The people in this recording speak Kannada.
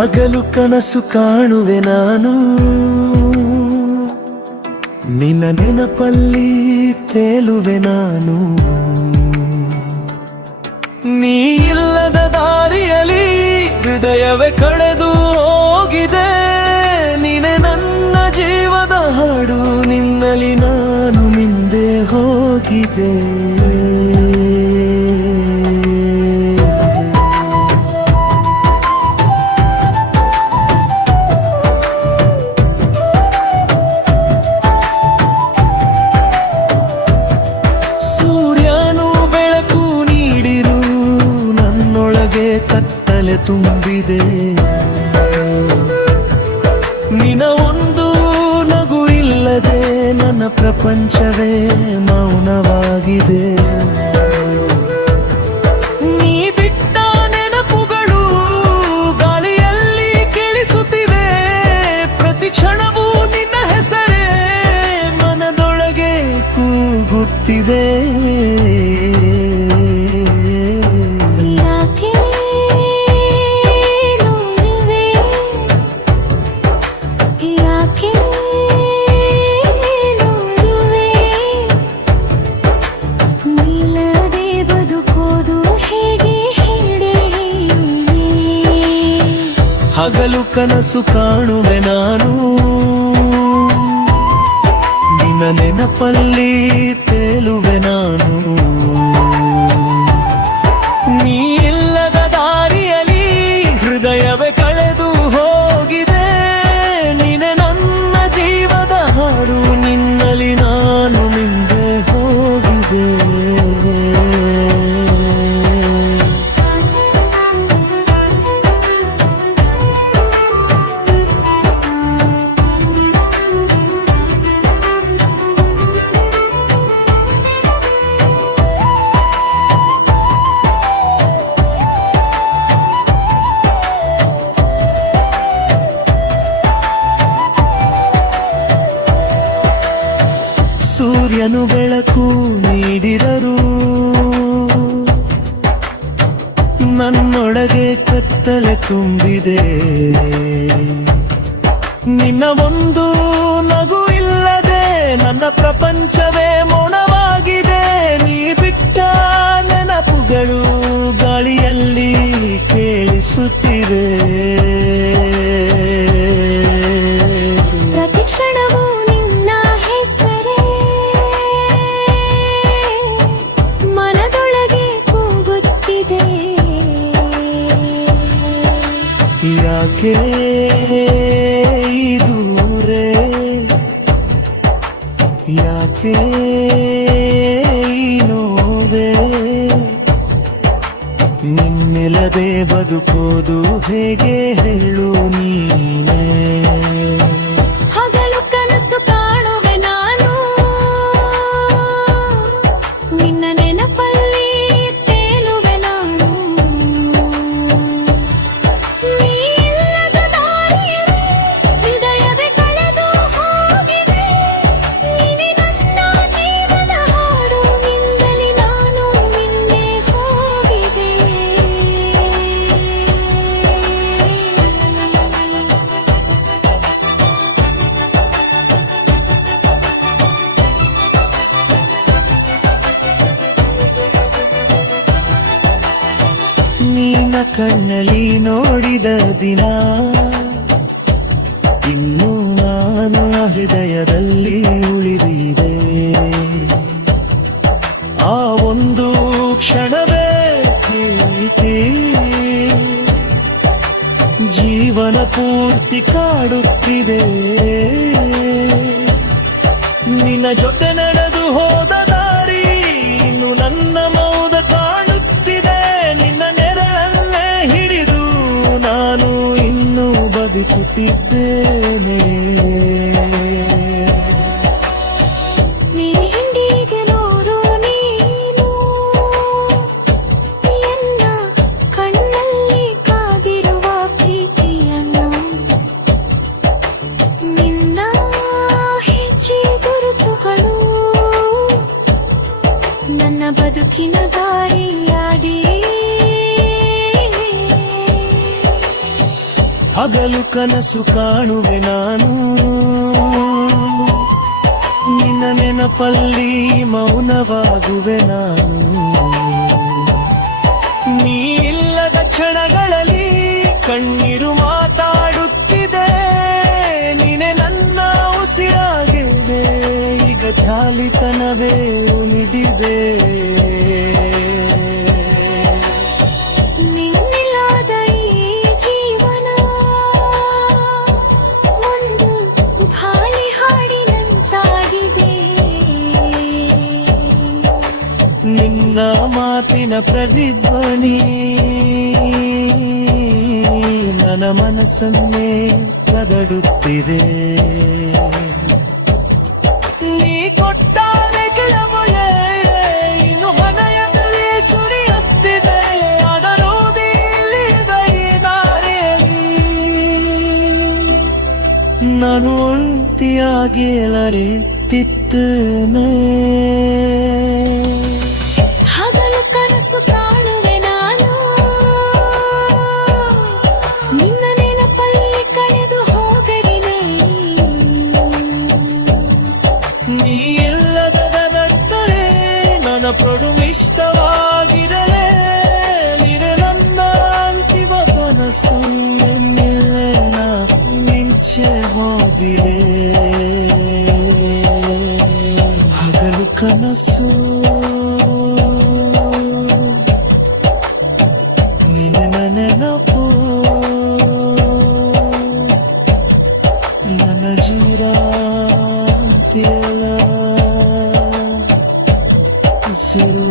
ಹಗಲು ಕನಸು ಕಾಣುವೆ ನಾನು, ನಿನ್ನ ನೆನಪಲ್ಲಿ ತೇಲುವೆ ನಾನು. ನೀ ಇಲ್ಲದ ದಾರಿಯಲ್ಲಿ ಹೃದಯವೇ ಕಳೆದು ಹೋಗಿದೆ. ನೀನೆ ನನ್ನ ಜೀವದ ಹಾಡು, ನಿನ್ನಲ್ಲಿ ನಾನು ಮಿಂದೆ ಹೋಗಿದೆ. ಕತ್ತಲೆ ತುಂಬಿದೆ, ನಿನ ಒಂದು ನಗು ಇಲ್ಲದೆ ನನ್ನ ಪ್ರಪಂಚವೇ ಮೌನವಾಗಿದೆ. ನೀ ಬಿಟ್ಟ ನೆನಪುಗಳು ಗಾಳಿಯಲ್ಲಿ ಕೇಳಿಸುತ್ತಿವೆ, ಪ್ರತಿ ಕ್ಷಣವೂ ನಿನ್ನ ಹೆಸರೇ ಮನದೊಳಗೆ ಕೂಗುತ್ತಿದೆ. ಹಗಲು ಕನಸು ಕಾಣುವೆ ನಾನು, ನಿನ್ನ ನೆನಪಲ್ಲಿ ತೇಲುವೆ ನಾನು. ನೀ ಇಲ್ಲದ ದಾರಿಯಲ್ಲಿ ಹೃದಯವೇ ಕಳೆದು ಹೋಗಿದೆ. ನೀನೆ ನನ್ನ ಜೀವದ ಹಾಡು, ನಿನ್ನಲ್ಲಿ ನಾನು ನಿಂದೆ ಹೋಗಿದೆ. ಸೂರ್ಯನು ಬೆಳಕು ನೀಡಿದರು, ನನ್ನೊಳಗೆ ಕತ್ತಲೆ ತುಂಬಿದೆ. ನಿನ್ನ ಒಂದು ನಗು ಇಲ್ಲದೆ ನನ್ನ ಪ್ರಪಂಚವೇ ಮೌನವಾಗಿದೆ. ನೀ ಬಿಟ್ಟ ನೆನಪುಗಳು ಗಾಳಿಯಲ್ಲಿ ಕೇಳಿಸುತ್ತಿವೆ. ಯಾಕೆ ಈ ದೂರೆ, ಯಾಕೆ ಈ ನೋವೆ, ನಿನ್ನಿಲ್ಲದೆ ಬದುಕೋದು ಹೇಗೆ ಹೇಳು ನೀನೇ. ಹಗಲು ಕನಸು ಕಾಣುವೆ ನಾನು, ನಿನ್ನ ನೆನಪಲ್ಲಿ ತೇಲುವೆ ನಾನು. ನಿನ್ನ ಕಣ್ಣಲ್ಲಿ ನೋಡಿದ ದಿನ ಇನ್ನು ನಾನು ಹೃದಯದಲ್ಲಿ ಉಳಿದಿದೆ. ಆ ಒಂದು ಕ್ಷಣವೇ ಪ್ರೀತಿ ಜೀವನ ಪೂರ್ತಿ ಕಾಡುತ್ತಿದೆ. ನಿನ್ನ ಜೊತೆ ನಡೆದು ಹೋದ ದಾರಿ ಇನ್ನು ನನ್ನ ಮೌದ ಕಾಣುತ್ತಿದೆ. ನಿನ್ನ ನೆರಳನ್ನೇ ಹಿಡಿದು ನಾನು ಇನ್ನೂ ಬದುಕುತ್ತಿದ್ದೇನೆ. ಬದುಕಿನ ದಾರಿಯಾಡಿ ಹಗಲು ಕನಸು ಕಾಣುವೆ ನಾನು ನಿನ್ನ ನೆನಪಲ್ಲಿ ಮೌನವಾಗುವೆ ನಾನು ನೀ ಇಲ್ಲದ ಕ್ಷಣಗಳಲ್ಲಿ ಕಣ್ಣೀರು ಮಾತಾಡುತ್ತಿದೆ ನೀನೆ ನನ್ನ ಉಸಿರಾಗಿದೆ ಈಗ ಧ್ಯಾಲಿತನವೇ ಉಳಿದಿದೆ ನಿನ್ನಿಲ್ಲದ ಈ ಜೀವನ ಒಂದು ಖಾಲಿ ಹಾಡಿನಂತಾಗಿದೆ ನಿನ್ನ ಮಾತಿನ ಪ್ರತಿಧ್ವನಿ ನನ್ನ ಮನಸ್ಸನ್ನೇ ಕದಡುತ್ತಿದೆ ನೀ ಕೊಟ್ಟಾಲೆ ಕೆಲವು ಇನ್ನು ಹೃದಯದಲ್ಲಿ ಸುರಿಯುತ್ತಿದೆ ಆದರೂ ನಾನು ಒಂಟಿಯಾಗಿ ಅಲೆಯುತ್ತಿದ್ದೇನೆ ಹಗಲು ಕನಸು ಕಾಣುವೆ ನಾನು ನಿನ್ನ ನೆನಪಲ್ಲಿ ಕಳೆದು ಹೋಗಲಿದೆ ನೀ ಇಲ್ಲದ ನನ್ನತ್ತರೆ ನನ್ನ ಪ್ರೊಡುಮಿಷ್ಟವಾಗಿರಲೇ ನಿರೆ ನನ್ನ ಅಂತಿಮ ಕನಸು ಎನ್ನೆಲ್ಲ ಮಿಂಚೆ ಹೋಗಿದೆ ಹಗಲು ಕನಸು ನಿನ್ನ ನೆನಪು ನನ್ನ ಜೀರ ತಿಳ ಸಿರು